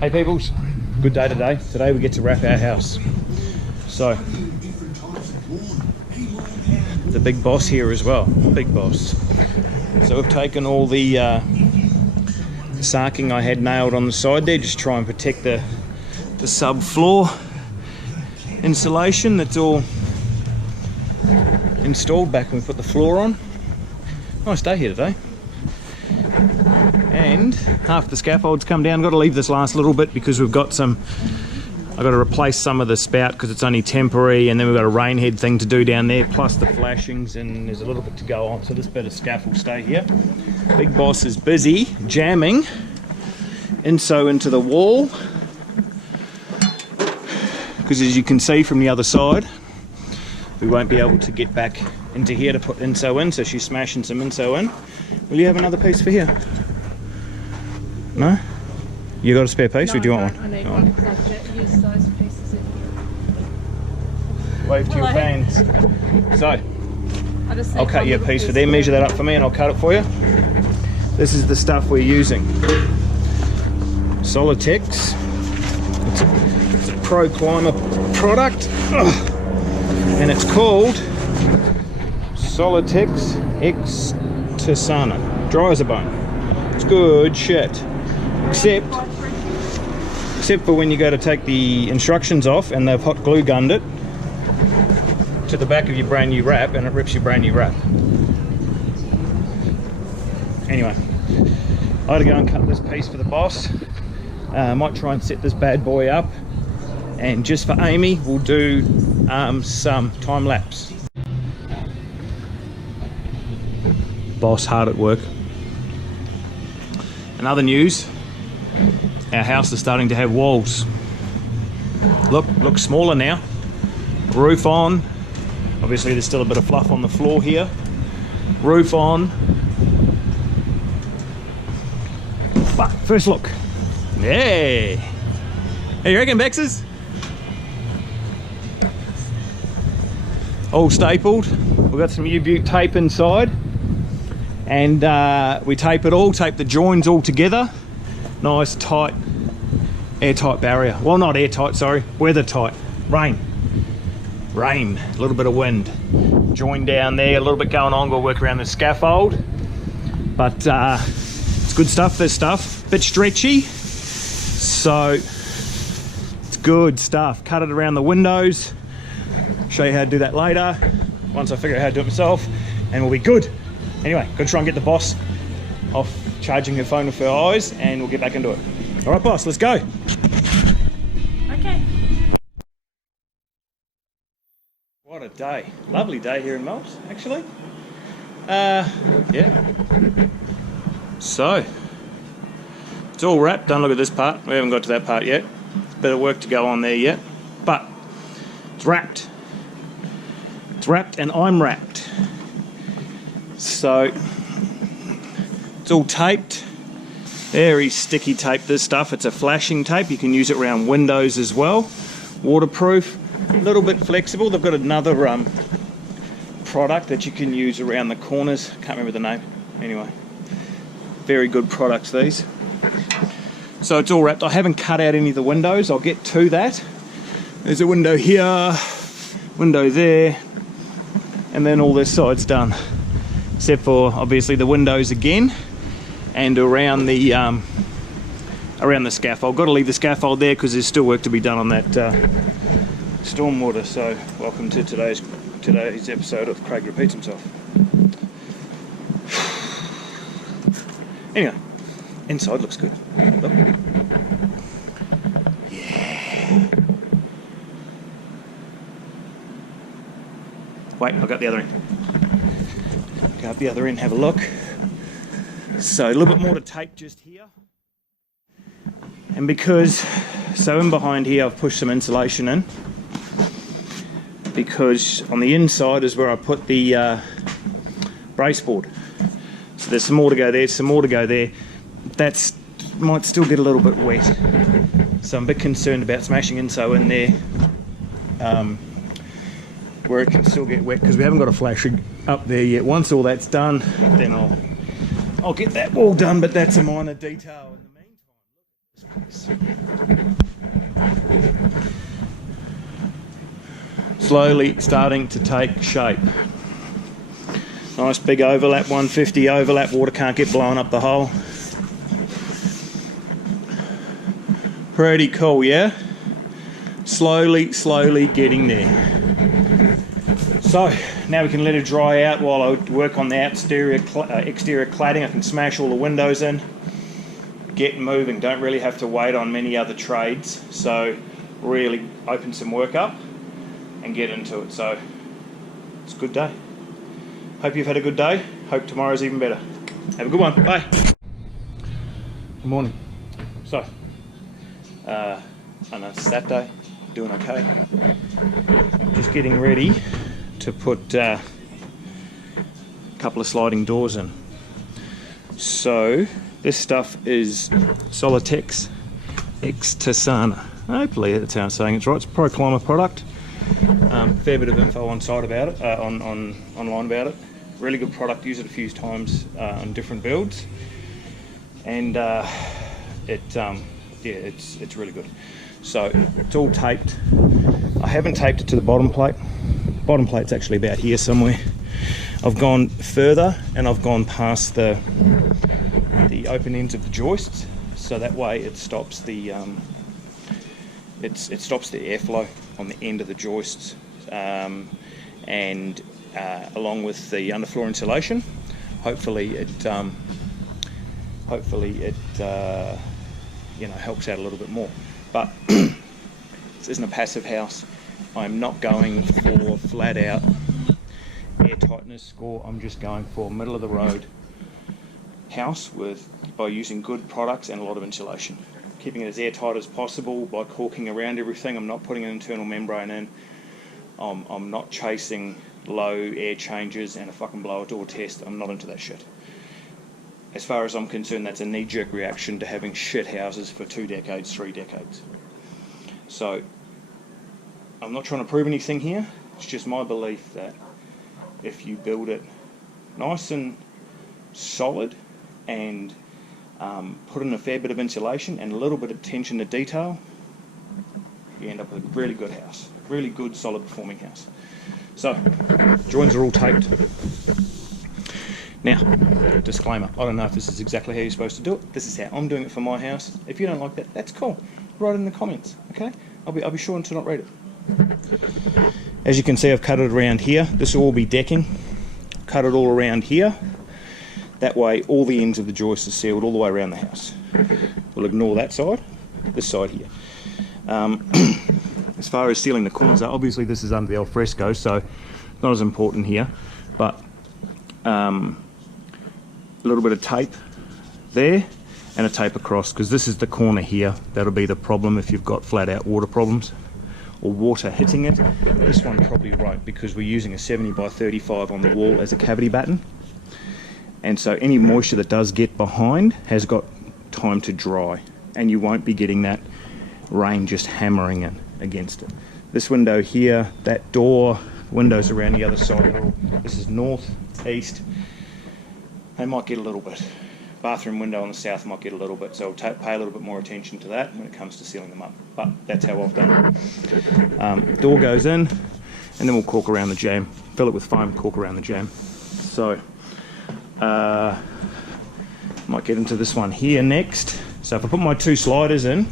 Hey peoples, good day today. Today we get to wrap our house. So, the big boss here as well, big boss. So we've taken all the sarking I had nailed on the side there, just try and protect the subfloor insulation that's all installed back when we put the floor on. Nice day here today. And half the scaffold's come down. Got to leave this last little bit because we've got some, I've got to replace some of the spout because it's only temporary, and then we've got a rain head thing to do down there, plus the flashings, and there's a little bit to go on, so this bit of scaffold stay here. Big boss is busy jamming inso into the wall, because as you can see from the other side, we won't be able to get back into here to put inso in, so she's smashing some inso in. Will you have another piece for here? No? You got a spare piece, or do you want one? I need one because I've used those pieces in here. Wave to your fans. So, I'll cut you a piece for them, measure that up for me, and I'll cut it for you. This is the stuff we're using. Solitex. It's a Pro Climber product. And it's called Solitex extasana. Dry as a bone. It's good shit. Except for when you go to take the instructions off and they've hot glue gunned it to the back of your brand new wrap, and it rips your brand new wrap. Anyway, I had to go and cut this piece for the boss. Might try and set this bad boy up, and just for Amy we'll do some time lapse. Boss hard at work. In other news, our house is starting to have walls. Look smaller now. Roof on. Obviously there's still a bit of fluff on the floor here. Roof on. But first look. Hey! Hey, you reckon, Bexes? All stapled. We've got some U-Butte tape inside. And we tape it all, tape the joins all together. Nice tight, airtight barrier. Well, not airtight, sorry, weather tight. Rain, a little bit of wind. Join down there, a little bit going on. We'll work around the scaffold. But it's good stuff, this stuff. Bit stretchy, so it's good stuff. Cut it around the windows. Show you how to do that later, once I figure out how to do it myself, and we'll be good. Anyway, gonna try and get the boss off charging her phone with her eyes, and we'll get back into it. All right, boss, let's go. Okay. What a day. Lovely day here in Melbourne, actually. Yeah. So, it's all wrapped. Don't look at this part. We haven't got to that part yet. There's a bit of work to go on there yet. But, it's wrapped. It's wrapped and I'm wrapped. So, it's all taped. Very sticky tape, this stuff. It's a flashing tape. You can use it around windows as well. Waterproof, a little bit flexible. They've got another product that you can use around the corners. Can't remember the name. Anyway, very good products, these. So it's all wrapped. I haven't cut out any of the windows. I'll get to that. There's a window here, window there, and then all this side's done. Except for obviously the windows again, and around the scaffold. Got to leave the scaffold there because there's still work to be done on that stormwater. So welcome to today's episode of Craig Repeats Himself. Anyway, inside looks good. Look. Yeah. Wait, I've got the other end. Go up the other end, have a look. So a little bit more to tape just here. And so in behind here I've pushed some insulation in, because on the inside is where I put the brace board. So there's some more to go there, some more to go there. That might still get a little bit wet. So I'm a bit concerned about smashing inso in there where it can still get wet, because we haven't got a flashing up there yet. Once all that's done, then I'll get that wall done, but that's a minor detail in the meantime. Slowly starting to take shape. Nice big overlap, 150 overlap, water can't get blown up the hole. Pretty cool, yeah? Slowly getting there. So, now we can let it dry out while I work on the exterior cladding. I can smash all the windows in, get moving. Don't really have to wait on many other trades. So, really open some work up and get into it. So, it's a good day. Hope you've had a good day. Hope tomorrow's even better. Have a good one. Bye. Good morning. So, on a Saturday, doing okay. Just getting ready to put a couple of sliding doors in. So, this stuff is Solitex extasana. Hopefully that's how I'm saying it's right. It's a Pro Climber product. Fair bit of info on site about it, online about it. Really good product. Use it a few times on different builds, and it's really good. So it's all taped. I haven't taped it to the bottom plate. Bottom plate's actually about here somewhere. I've gone further and I've gone past the open ends of the joists, so that way it stops the it stops the airflow on the end of the joists, and along with the underfloor insulation, hopefully it helps out a little bit more. But this isn't a passive house. I'm not going for flat out air tightness score. I'm just going for middle of the road house by using good products and a lot of insulation. Keeping it as airtight as possible by caulking around everything. I'm not putting an internal membrane in. I'm not chasing low air changes and a fucking blower door test. I'm not into that shit. As far as I'm concerned, that's a knee-jerk reaction to having shit houses for 2 decades, 3 decades. So, I'm not trying to prove anything here. It's just my belief that if you build it nice and solid and put in a fair bit of insulation and a little bit of attention to detail, you end up with a really good house. Really good, solid performing house. So, joins are all taped. Now, disclaimer, I don't know if this is exactly how you're supposed to do it. This is how I'm doing it for my house. If you don't like that, that's cool. Write it in the comments, okay? I'll be sure to not read it. As you can see, I've cut it around here. This will all be decking. Cut it all around here. That way, all the ends of the joist are sealed all the way around the house. We'll ignore that side, this side here. As far as sealing the corners, obviously this is under the alfresco, so not as important here, but a little bit of tape there and a tape across, because this is the corner here. That'll be the problem if you've got flat out water problems or water hitting it. This one probably won't, because we're using a 70 by 35 on the wall as a cavity batten, and so any moisture that does get behind has got time to dry, and you won't be getting that rain just hammering in against it. This window here, that door, windows around the other side, this is north, east, they might get a little bit. Bathroom window on the south might get a little bit, so I'll pay a little bit more attention to that when it comes to sealing them up. But that's how I've done it. Door goes in, and then we'll cork around the jamb. Fill it with foam, cork around the jamb. So, might get into this one here next. So if I put my 2 sliders in,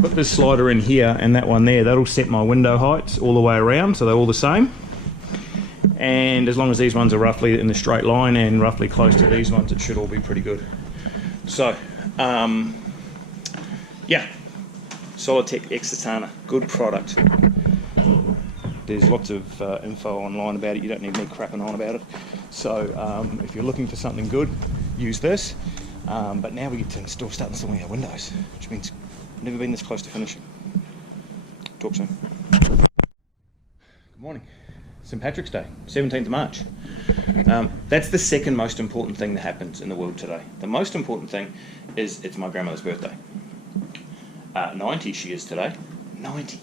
put this slider in here and that one there, that'll set my window heights all the way around, so they're all the same. And as long as these ones are roughly in the straight line and roughly close to these ones, it should all be pretty good. So, yeah, Solitex extasana, good product. There's lots of info online about it. You don't need me crapping on about it. So, if you're looking for something good, use this. But now we get to start installing our windows, which means I've never been this close to finishing. Talk soon. Good morning. St. Patrick's Day, 17th of March. That's the second most important thing that happens in the world today. The most important thing is it's my grandmother's birthday. 90 she is today. 90.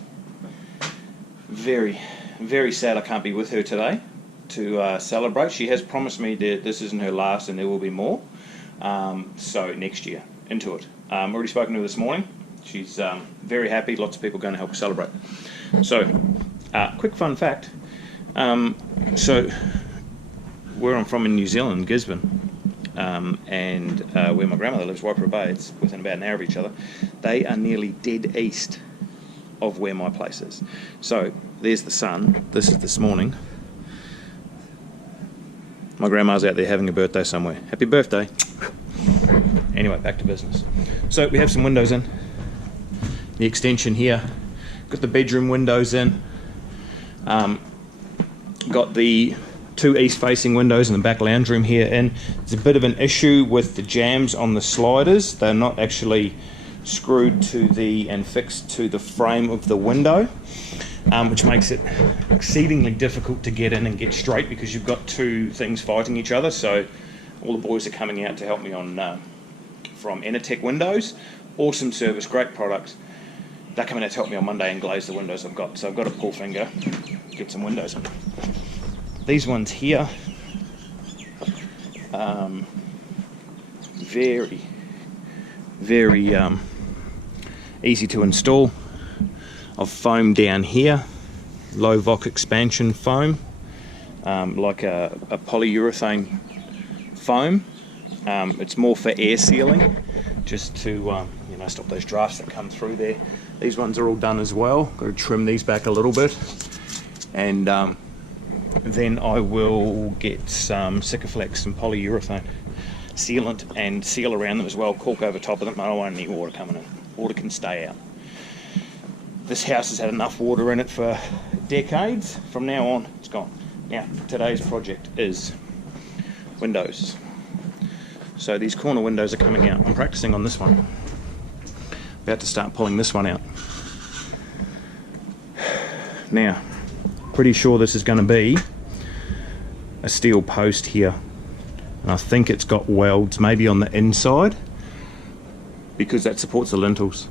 Very, very sad I can't be with her today to celebrate. She has promised me that this isn't her last and there will be more. So next year, into it. Already spoken to her this morning. She's very happy. Lots of people going to help her celebrate. So, quick fun fact. So, where I'm from in New Zealand, Gisborne, and where my grandmother lives, Waipara Bay, it's within about an hour of each other. They are nearly dead east of where my place is. So, there's the sun. This is this morning. My grandma's out there having a birthday somewhere. Happy birthday. Anyway, back to business. So we have some windows in. The extension here. Got the bedroom windows in. Got the 2 east-facing windows in the back lounge room here in. There's a bit of an issue with the jambs on the sliders. They're not actually screwed to and fixed to the frame of the window, which makes it exceedingly difficult to get in and get straight because you've got 2 things fighting each other. So all the boys are coming out to help me on from Enertec windows. Awesome service, great product. They're coming out to help me on Monday and glaze the windows I've got. So I've got a pull finger, get some windows in. These ones here, very, very easy to install. Of foam down here, low VOC expansion foam, like a polyurethane foam. It's more for air sealing, just to stop those drafts that come through there. These ones are all done as well. Got to trim these back a little bit, and then I will get some Sikaflex and polyurethane sealant and seal around them as well. Cork over top of them. I don't want any water coming in. Water can stay out. This house has had enough water in it for decades. From now on, it's gone. Now, today's project is windows. So these corner windows are coming out. I'm practicing on this one. About to start pulling this one out. Now, pretty sure this is going to be a steel post here. And I think it's got welds maybe on the inside because that supports the lintels.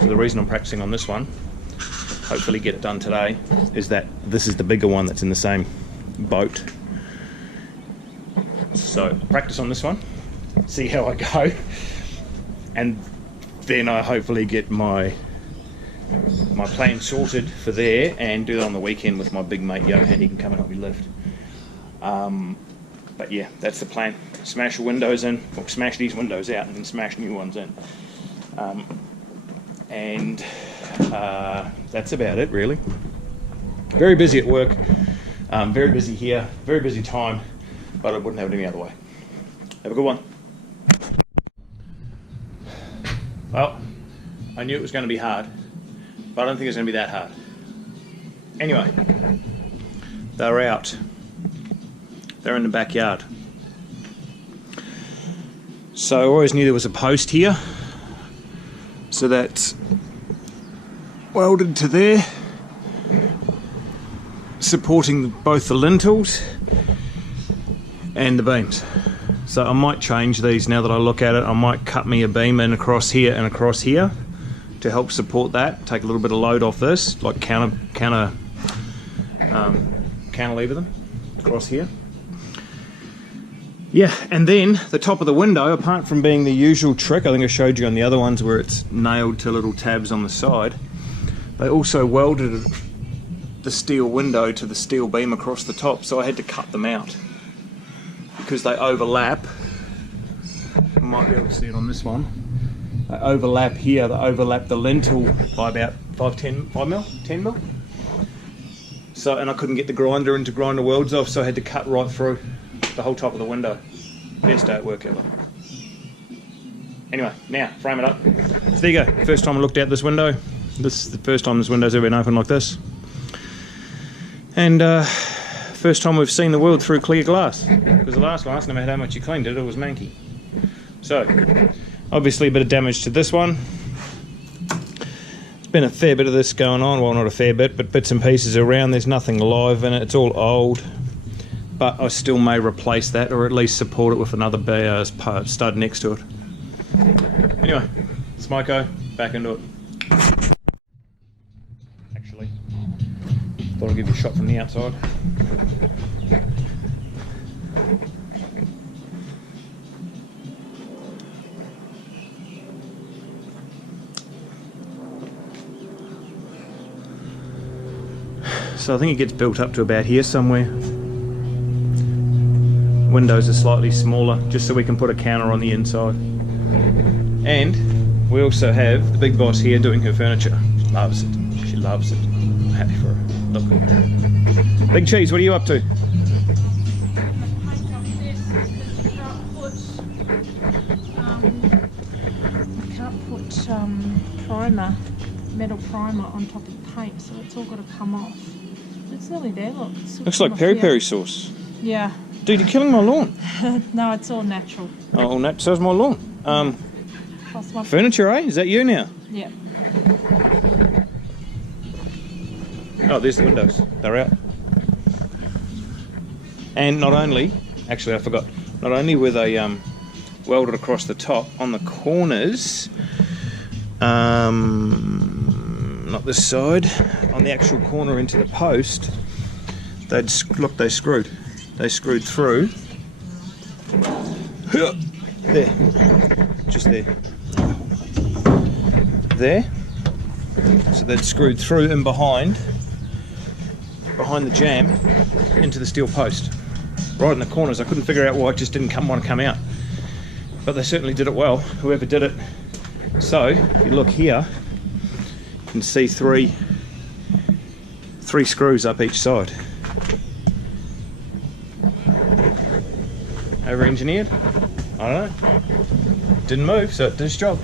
So the reason I'm practicing on this one, hopefully get it done today, is that this is the bigger one that's in the same boat. So practice on this one, see how I go, and then I hopefully get my plan sorted for there and do that on the weekend with my big mate Johan. He can come and help me lift. But yeah, that's the plan. Smash the windows in, or smash these windows out and then smash new ones in. And that's about it really. Very busy at work, very busy here, very busy time, but I wouldn't have it any other way. Have a good one. Well, I knew it was going to be hard, but I don't think it's going to be that hard. Anyway, they're out. They're in the backyard. So I always knew there was a post here. So that's welded to there, supporting both the lintels and the beams. So I might change these now that I look at it. I might cut me a beam in across here and across here to help support that. Take a little bit of load off this, like cantilever them across here. Yeah, and then the top of the window, apart from being the usual trick, I think I showed you on the other ones where it's nailed to little tabs on the side, they also welded the steel window to the steel beam across the top, so I had to cut them out because they overlap. You might be able to see it on this one. They overlap here, they overlap the lintel by about 10 mil. So, and I couldn't get the grinder in to grind the welds off, so I had to cut right through the whole top of the window. Best day at work ever. Anyway, now frame it up. So there you go. First time I looked out this window. This is the first time this window's ever been open like this. And first time we've seen the world through clear glass. Because the last glass, no matter how much you cleaned it, it was manky. So, obviously a bit of damage to this one. There's been a fair bit of this going on. Well, not a fair bit, but bits and pieces around. There's nothing live in it. It's all old. But I still may replace that, or at least support it with another stud next to it. Anyway, Smoko, back into it. Actually, thought I'd give you a shot from the outside. So I think it gets built up to about here somewhere. Windows are slightly smaller, just so we can put a counter on the inside. And we also have the big boss here doing her furniture. She loves it. She loves it. I'm happy for her. Look. Big Cheese, what are you up to? Primer, metal primer on top of the paint, so it's all got to come off. It's nearly there, look. Looks like peri-peri sauce. Yeah. Dude, you're killing my lawn. No, it's all natural. Oh, all natural. So's my lawn. Furniture, eh? Is that you now? Yeah. Oh, there's the windows. They're out. And not only, actually I forgot, not only were they welded across the top, on the corners, not this side, on the actual corner into the post, they screwed through there, just there, so they'd screwed through and behind the jamb into the steel post, right in the corners. I couldn't figure out why it just didn't want to come out, but they certainly did it well, whoever did it. So if you look here, you can see three screws up each side. Over engineered? I don't know. Didn't move, so it did its job.